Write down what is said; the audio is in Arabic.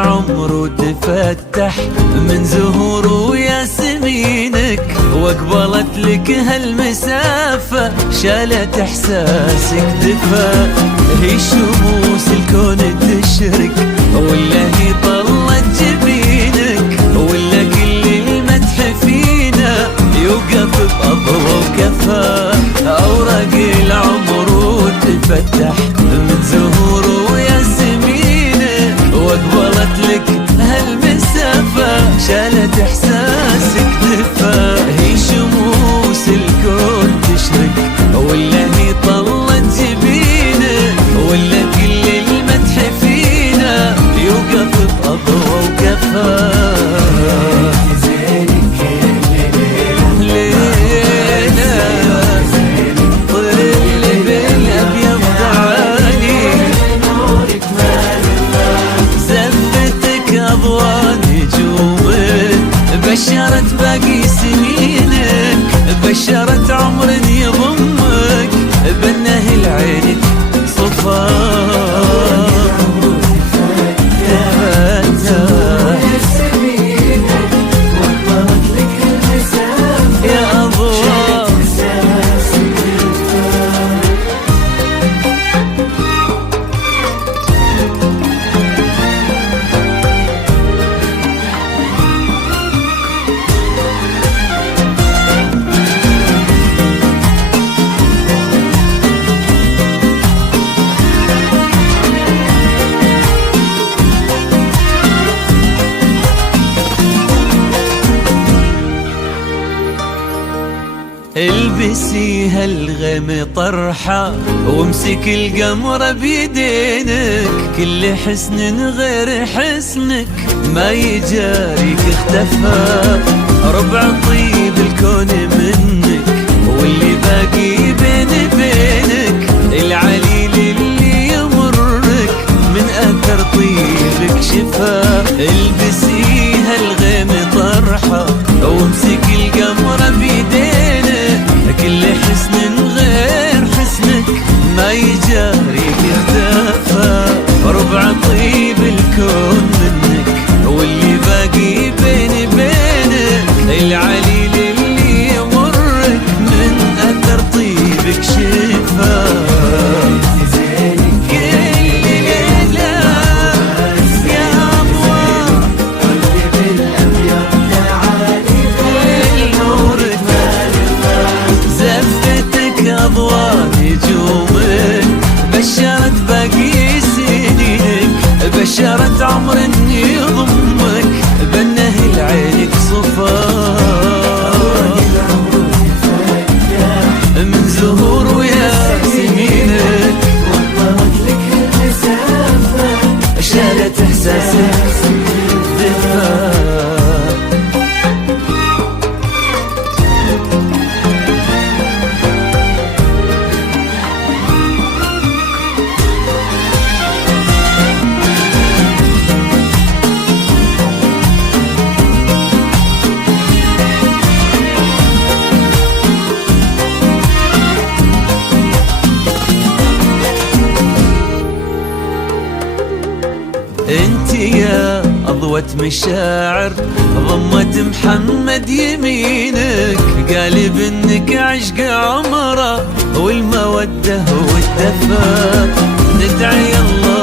العمر وتفتح من زهور وياسمينك، واقبلت لك هالمسافة شالت احساسك دفا. هي شموس الكون تشرق ولا هي طلت جبينك، ولا كل المدح فينا يوقف بأضواء وكفا. أوراق العمر وتفتح من زهور وياسمينك، واقبلت لك هالمسافة شالت احساسك دفا. هي شموس الكون تشرق ولا هي طلت جبينك، ولا كل المدح فينا يوقف بأضواء وكفا. بشرت باقي سنينك، بشرت عمر يضمك، بنه لعينك صفاء يا أضواء. البسي هالغيم طرحة وامسك القمر بيدينك، كل حسن غير حسنك ما يجاريك اختفى. ربع طيب الكون منك واللي باقي بينك، العليل اللي يمرك من أثر طيبك شفا. البسي هالغيم طرحة وامسك القمر بيدينك، كل حسن غير حسنك ما يجاريك اختفى. ربع طيب الكون منك واللي باقي بينك، العليل اللي يمرك من أثر طيبك شفا. بشرت باقي سنينك، بشرت عمر يضمك، بنه لعينك صفاء من زهور وياسمينك، وضمت لك المسافة شالت احساسك دفا. انت يا أضوة مشاعر ضمت محمد يمينك، قالب انك عشق عمره والمودة والدفا. ندعي الله